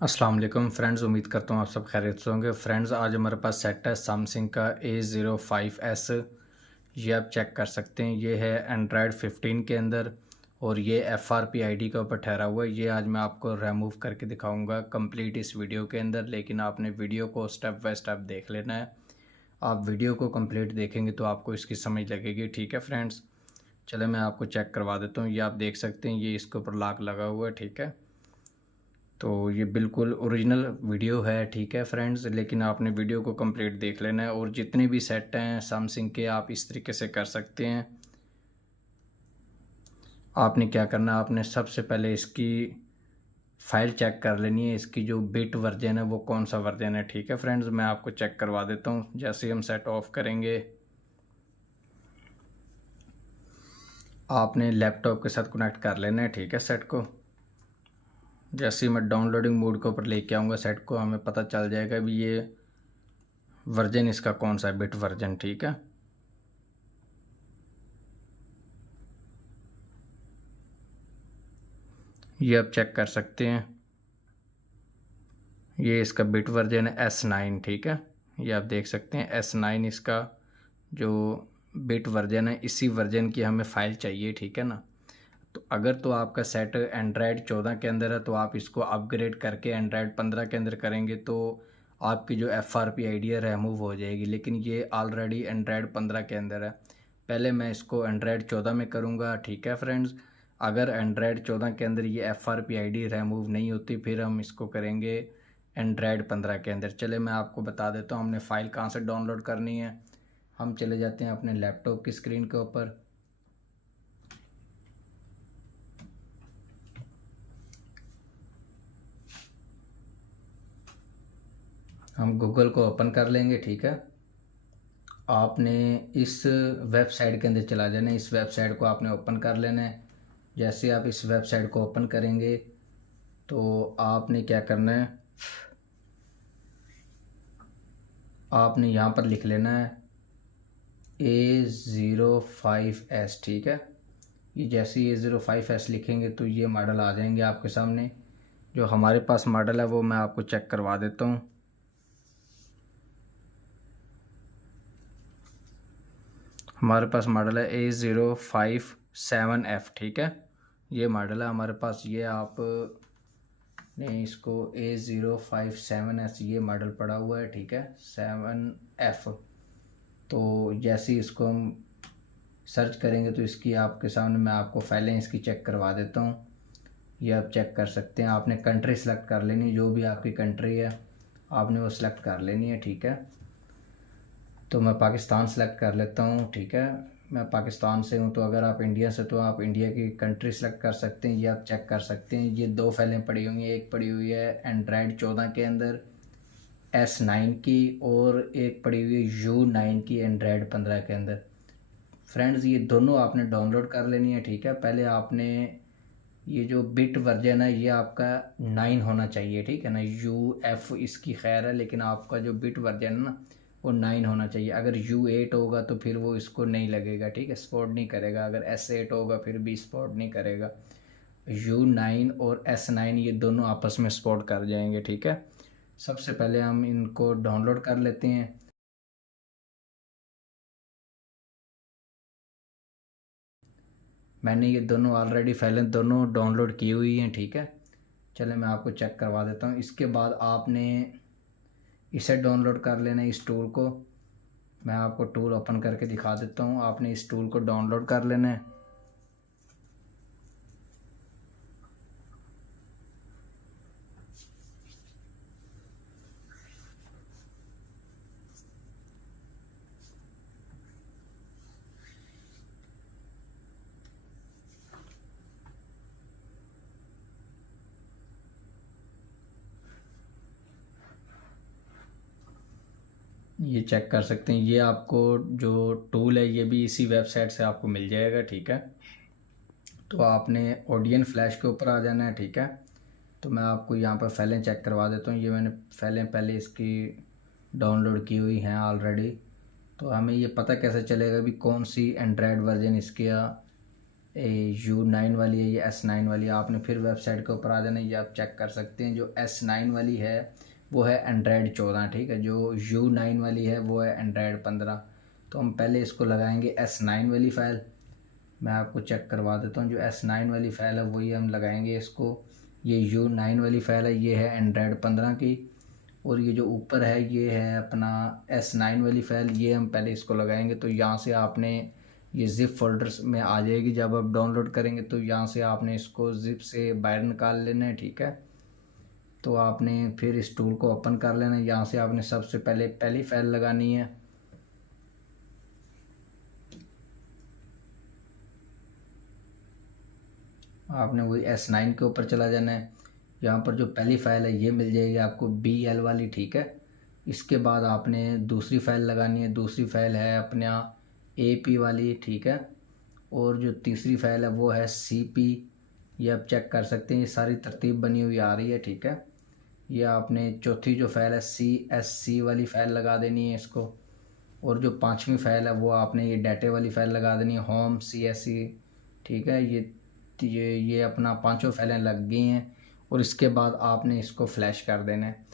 अस्सलाम वालेकुम फ्रेंड्स, उम्मीद करता हूँ आप सब खैरियत से होंगे। फ्रेंड्स, आज हमारे पास सेट है सैमसंग का A05s। ये आप चेक कर सकते हैं, ये है एंड्रॉयड 15 के अंदर और ये FRP आईडी के ऊपर ठहरा हुआ है। ये आज मैं आपको रिमूव करके दिखाऊंगा कंप्लीट इस वीडियो के अंदर, लेकिन आपने वीडियो को स्टेप बाय स्टेप देख लेना है। आप वीडियो को कंप्लीट देखेंगे तो आपको इसकी समझ लगेगी। ठीक है फ्रेंड्स, चले मैं आपको चेक करवा देता हूँ। ये आप देख सकते हैं, ये इसके ऊपर लॉक लगा हुआ है। ठीक है, तो ये बिल्कुल ओरिजिनल वीडियो है। ठीक है फ्रेंड्स, लेकिन आपने वीडियो को कंप्लीट देख लेना है। और जितने भी सेट हैं सैमसंग के, आप इस तरीके से कर सकते हैं। आपने क्या करना है, आपने सबसे पहले इसकी फ़ाइल चेक कर लेनी है, इसकी जो बिट वर्जन है वो कौन सा वर्जन है। ठीक है फ्रेंड्स, मैं आपको चेक करवा देता हूँ। जैसे ही हम सेट ऑफ करेंगे, आपने लैपटॉप के साथ कनेक्ट कर लेना है। ठीक है, सेट को जैसे ही मैं डाउनलोडिंग मोड के ऊपर लेके आऊँगा सेट को, हमें पता चल जाएगा भी ये वर्जन इसका कौन सा है, बिट वर्जन। ठीक है, ये आप चेक कर सकते हैं, ये इसका बिट वर्जन है S9। ठीक है, ये आप देख सकते हैं S9 इसका जो बिट वर्जन है। इसी वर्जन की हमें फ़ाइल चाहिए। ठीक है ना, तो अगर तो आपका सेट एंड्रॉयड 14 के अंदर है तो आप इसको अपग्रेड करके एंड्रॉयड 15 के अंदर करेंगे तो आपकी जो FRP आईडी है रिमूव हो जाएगी। लेकिन ये ऑलरेडी एंड्रॉयड 15 के अंदर है। पहले मैं इसको एंड्रॉयड 14 में करूँगा। ठीक है फ्रेंड्स, अगर एंड्रॉयड 14 के अंदर ये FRP आईडी रिमूव नहीं होती फिर हम इसको करेंगे एंड्रॉयड 15 के अंदर। चले मैं आपको बता देता हूँ हमने फ़ाइल कहाँ से डाउनलोड करनी है। हम चले जाते हैं अपने लैपटॉप की स्क्रीन के ऊपर। हम गूगल को ओपन कर लेंगे। ठीक है, आपने इस वेबसाइट के अंदर चला जाना है। इस वेबसाइट को आपने ओपन कर लेना है। जैसे आप इस वेबसाइट को ओपन करेंगे तो आपने क्या करना है, आपने यहाँ पर लिख लेना है A05s। ठीक है, ये जैसे ही A05s लिखेंगे तो ये मॉडल आ जाएंगे आपके सामने। जो हमारे पास मॉडल है वो मैं आपको चेक करवा देता हूँ। हमारे पास मॉडल है A057F। ठीक है, ये मॉडल है हमारे पास। ये आप ने इसको A057S ये मॉडल पड़ा हुआ है। ठीक है, 7F। तो जैसे ही इसको हम सर्च करेंगे तो इसकी आपके सामने मैं आपको फाइलें इसकी चेक करवा देता हूँ। ये आप चेक कर सकते हैं। आपने कंट्री सेलेक्ट कर लेनी, जो भी आपकी कंट्री है आपने वो सिलेक्ट कर लेनी है। ठीक है, तो मैं पाकिस्तान सेलेक्ट कर लेता हूँ। ठीक है, मैं पाकिस्तान से हूँ, तो अगर आप इंडिया से तो आप इंडिया की कंट्री सेलेक्ट कर सकते हैं। ये आप चेक कर सकते हैं, ये दो फाइलें पड़ी हुई हैं। एक पड़ी हुई है एंड्रॉयड 14 के अंदर S9 की, और एक पड़ी हुई है U9 की एंड्रॉयड 15 के अंदर। फ्रेंड्स, ये दोनों आपने डाउनलोड कर लेनी है। ठीक है, पहले आपने ये जो बिट वर्जन है ये आपका 9 होना चाहिए। ठीक है ना, UF इसकी खैर है, लेकिन आपका जो बिट वर्जन है ना वो 9 होना चाहिए। अगर U8 होगा तो फिर वो इसको नहीं लगेगा। ठीक है, सपोर्ट नहीं करेगा। अगर S8 होगा फिर भी सपोर्ट नहीं करेगा। U9 और S9 ये दोनों आपस में सपोर्ट कर जाएंगे। ठीक है, सबसे पहले हम इनको डाउनलोड कर लेते हैं। मैंने ये दोनों ऑलरेडी फाइलें दोनों डाउनलोड की हुई हैं। ठीक है, चले मैं आपको चेक करवा देता हूँ। इसके बाद आपने इसे डाउनलोड कर लेना है, इस टूल को। मैं आपको टूल ओपन करके दिखा देता हूँ। आपने इस टूल को डाउनलोड कर लेना है। ये चेक कर सकते हैं, ये आपको जो टूल है ये भी इसी वेबसाइट से आपको मिल जाएगा। ठीक है, तो आपने ओडियन फ्लैश के ऊपर आ जाना है। ठीक है, तो मैं आपको यहाँ पर फाइलें चेक करवा देता हूँ। ये मैंने फाइलें पहले इसकी डाउनलोड की हुई हैं ऑलरेडी। तो हमें ये पता कैसे चलेगा भी कौन सी एंड्रॉयड वर्जन इसका U9 वाली है, ये S9 वाली है। आपने फिर वेबसाइट के ऊपर आ जाना, ये आप चेक कर सकते हैं। जो S9 वाली है वो है एंड्रॉयड 14, ठीक है। जो U9 वाली है वो है एंड्रॉयड 15। तो हम पहले इसको लगाएंगे S9 वाली फ़ाइल। मैं आपको चेक करवा देता हूँ। जो S9 वाली फ़ाइल है वही हम लगाएंगे इसको। ये U9 वाली फ़ाइल है, ये है एंड्रॉयड 15 की। और ये जो ऊपर है ये है अपना S9 वाली फ़ाइल, ये हम पहले इसको लगाएंगे। तो यहाँ से आपने ये ज़िप फोल्डर्स में आ जाएगी। जब आप डाउनलोड करेंगे तो यहाँ से आपने इसको ज़िप से बाहर निकाल लेना है, ठीक है। तो आपने फिर इस टूल को ओपन कर लेना है। यहाँ से आपने सबसे पहले पहली फ़ाइल लगानी है। आपने वही S9 के ऊपर चला जाना है। यहाँ पर जो पहली फ़ाइल है ये मिल जाएगी आपको BL वाली, ठीक है। इसके बाद आपने दूसरी फ़ाइल लगानी है। दूसरी फ़ाइल है अपना AP वाली, ठीक है। और जो तीसरी फ़ाइल है वो है CP। ये आप चेक कर सकते हैं, ये सारी तरतीब बनी हुई आ रही है, ठीक है। ये आपने चौथी जो फ़ाइल है CSC वाली फ़ाइल लगा देनी है इसको। और जो पांचवी फ़ाइल है वो आपने ये डाटे वाली फ़ाइल लगा देनी है, होम CSC, ठीक है। ये अपना पांचों फाइलें लग गई हैं। और इसके बाद आपने इसको फ्लैश कर देना है।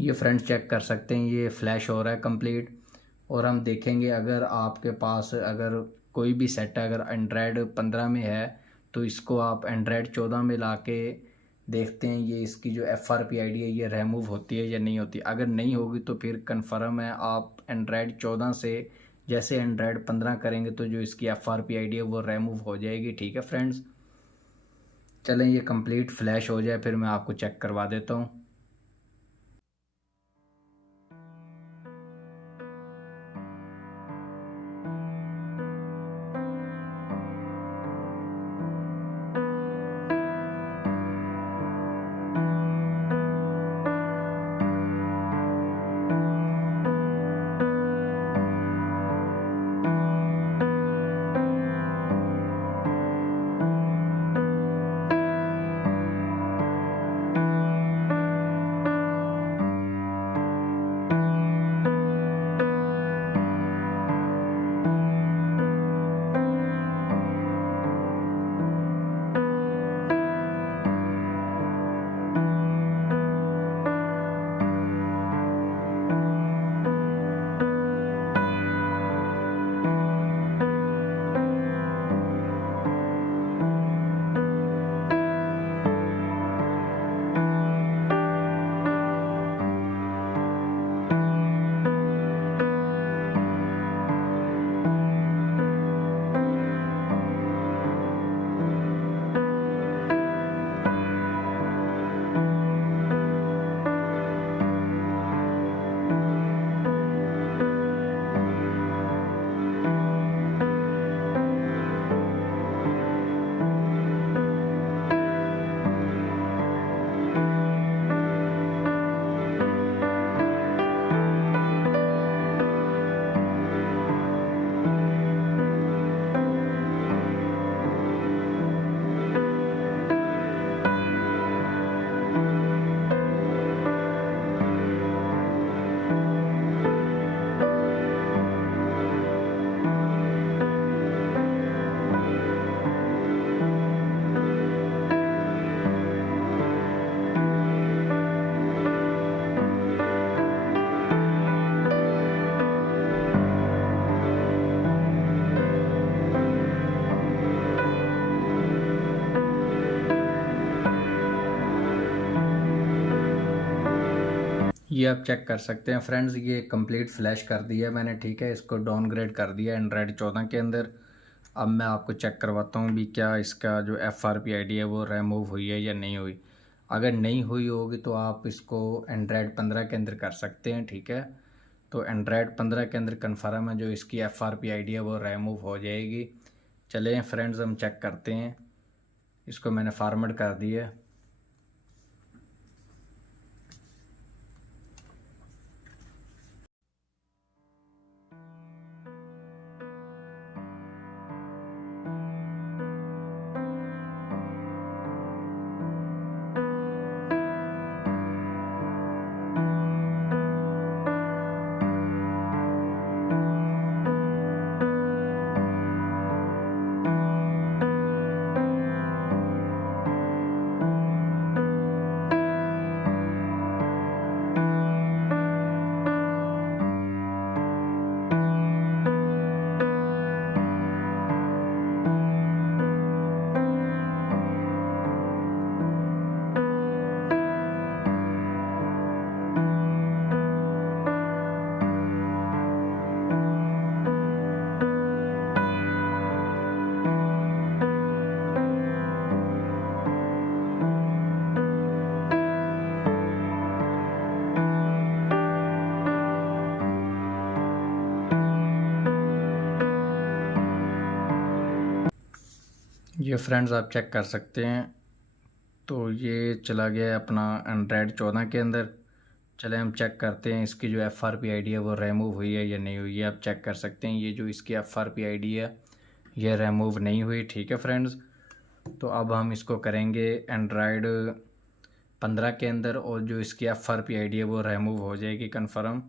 ये फ्रेंड्स चेक कर सकते हैं, ये फ्लैश हो रहा है कंप्लीट। और हम देखेंगे अगर आपके पास अगर कोई भी सेट अगर एंड्रॉयड 15 में है तो इसको आप एंड्रॉयड 14 में ला के देखते हैं ये इसकी जो FRP ID है ये रिमूव होती है या नहीं होती। अगर नहीं होगी तो फिर कन्फर्म है आप एंड्रॉयड 14 से जैसे एंड्रॉयड 15 करेंगे तो जो इसकी FRP ID है वो रिमूव हो जाएगी, ठीक है फ्रेंड्स। चलें ये कंप्लीट फ्लैश हो जाए फिर मैं आपको चेक करवा देता हूँ। ये आप चेक कर सकते हैं फ्रेंड्स, ये कंप्लीट फ्लैश कर दिया मैंने, ठीक है। इसको डाउनग्रेड कर दिया एंड्रॉयड 14 के अंदर। अब मैं आपको चेक करवाता हूँ भी क्या इसका जो FRP ID है वो रिमूव हुई है या नहीं हुई। अगर नहीं हुई होगी तो आप इसको एंड्रॉयड 15 के अंदर कर सकते हैं, ठीक है। तो एंड्रॉयड 15 के अंदर कन्फर्म है जो इसकी FRP ID है वो रिमूव हो जाएगी। चलें फ्रेंड्स हम चेक करते हैं। इसको मैंने फॉर्मेट कर दिया। ये फ्रेंड्स आप चेक कर सकते हैं। तो ये चला गया है अपना एंड्रॉयड 14 के अंदर। चले हम चेक करते हैं इसकी जो FRP ID है वो रिमूव हुई है या नहीं हुई है। आप चेक कर सकते हैं ये जो इसकी FRP ID है ये रिमूव नहीं हुई, ठीक है फ्रेंड्स। तो अब हम इसको करेंगे एंड्रॉयड 15 के अंदर और जो इसकी FRP ID है वो रिमूव हो जाएगी कन्फर्म,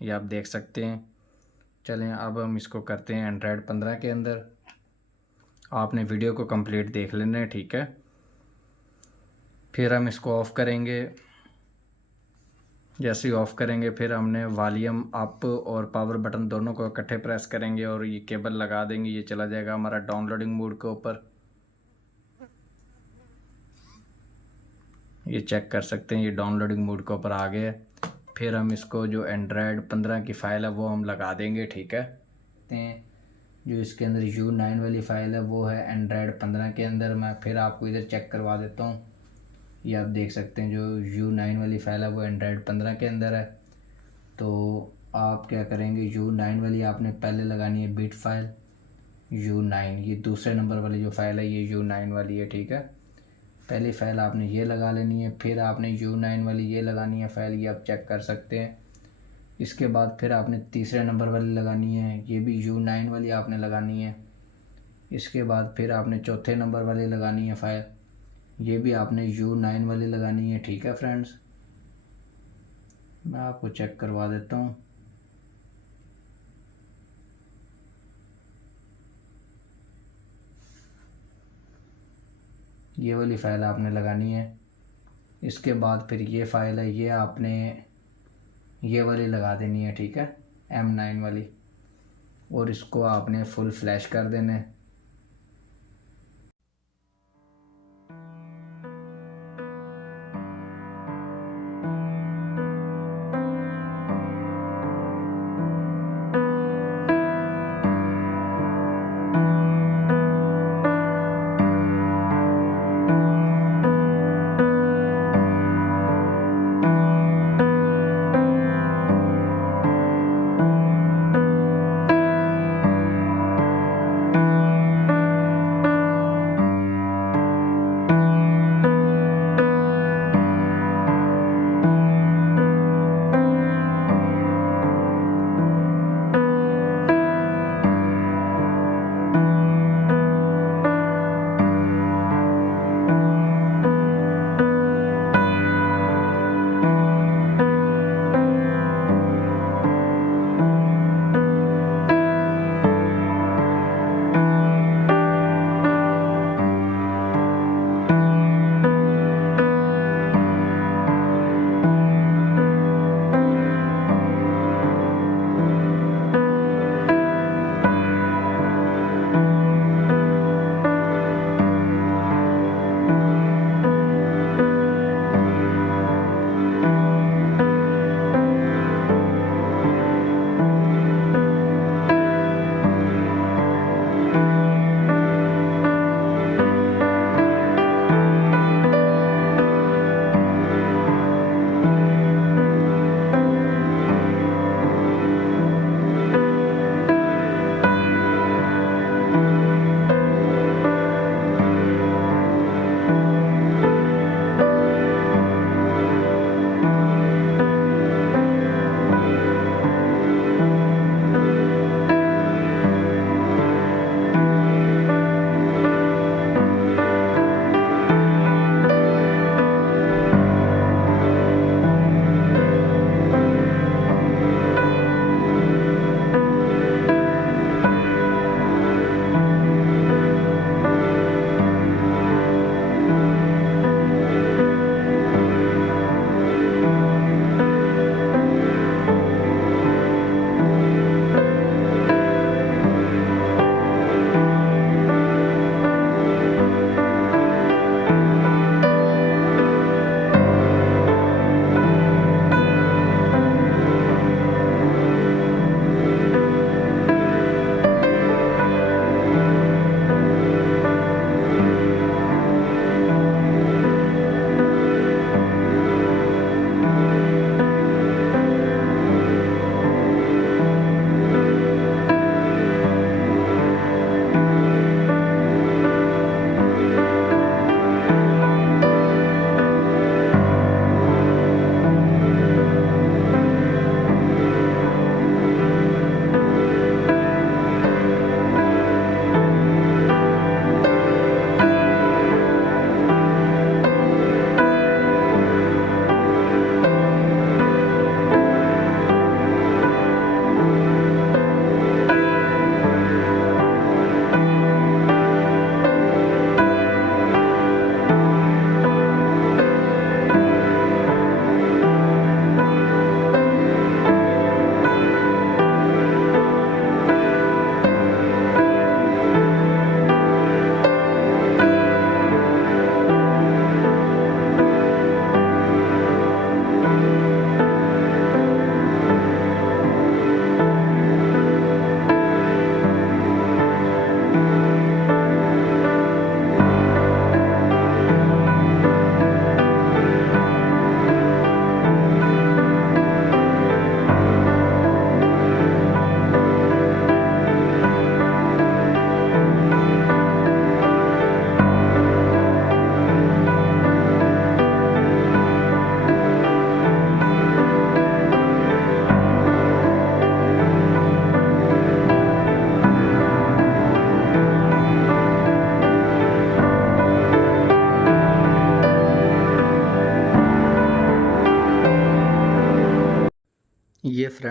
ये आप देख सकते हैं। चलें अब हम इसको करते हैं एंड्रॉयड 15 के अंदर। आपने वीडियो को कंप्लीट देख लेना है, ठीक है। फिर हम इसको ऑफ़ करेंगे। जैसे ही ऑफ़ करेंगे फिर हमने वॉल्यूम अप और पावर बटन दोनों को इकट्ठे प्रेस करेंगे और ये केबल लगा देंगे। ये चला जाएगा हमारा डाउनलोडिंग मोड के ऊपर। ये चेक कर सकते हैं ये डाउनलोडिंग मोड के ऊपर आ गया। फिर हम इसको जो एंड्रॉयड 15 की फ़ाइल है वो हम लगा देंगे, ठीक है। जो इसके अंदर U9 वाली फ़ाइल है वो है एंड्रॉयड 15 के अंदर। मैं फिर आपको इधर चेक करवा देता हूँ। ये आप देख सकते हैं जो U9 वाली फ़ाइल है वो एंड्रॉयड 15 के अंदर है। तो आप क्या करेंगे, U9 वाली आपने पहले लगानी है बिट फाइल U9। ये दूसरे नंबर वाली जो फ़ाइल है ये U9 वाली है, ठीक है। पहली फ़ाइल आपने ये लगा लेनी है, फिर आपने U9 वाली ये लगानी है फ़ाइल, ये आप चेक कर सकते हैं। इसके बाद फिर आपने तीसरे नंबर वाली लगानी है, ये भी U9 वाली आपने लगानी है। इसके बाद फिर आपने चौथे नंबर वाली लगानी है फ़ाइल, ये भी आपने U9 वाली लगानी है, ठीक है फ्रेंड्स। मैं आपको चेक करवा देता हूँ। ये वाली फ़ाइल आपने लगानी है। इसके बाद फिर ये फ़ाइल है ये आपने ये वाली लगा देनी है, ठीक है, M9 वाली। और इसको आपने फुल फ्लैश कर देना है।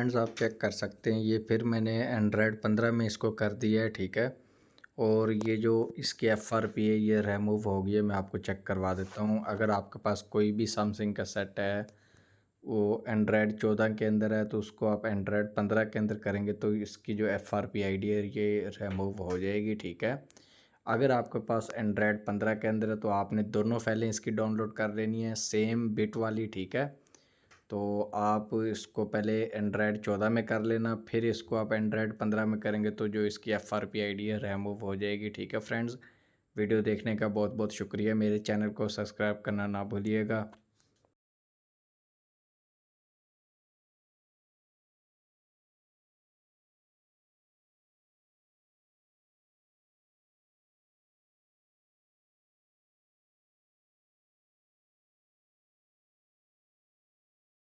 फ्रेंड्स आप चेक कर सकते हैं, ये फिर मैंने एंड्रॉयड 15 में इसको कर दिया है, ठीक है। और ये जो इसकी FRP है ये रिमूव हो गई है, मैं आपको चेक करवा देता हूँ। अगर आपके पास कोई भी सैमसंग का सेट है वो एंड्रॉयड 14 के अंदर है तो उसको आप एंड्रॉयड 15 के अंदर करेंगे तो इसकी जो FRP ID है ये रिमूव हो जाएगी, ठीक है। अगर आपके पास एंड्रॉयड 15 के अंदर है तो आपने दोनों फाइलें इसकी डाउनलोड कर लेनी है, सेम बिट वाली, ठीक है। तो आप इसको पहले एंड्रॉयड 14 में कर लेना, फिर इसको आप एंड्रॉयड 15 में करेंगे तो जो इसकी FRP ID है रिमूव हो जाएगी, ठीक है फ्रेंड्स। वीडियो देखने का बहुत बहुत शुक्रिया, मेरे चैनल को सब्सक्राइब करना ना भूलिएगा।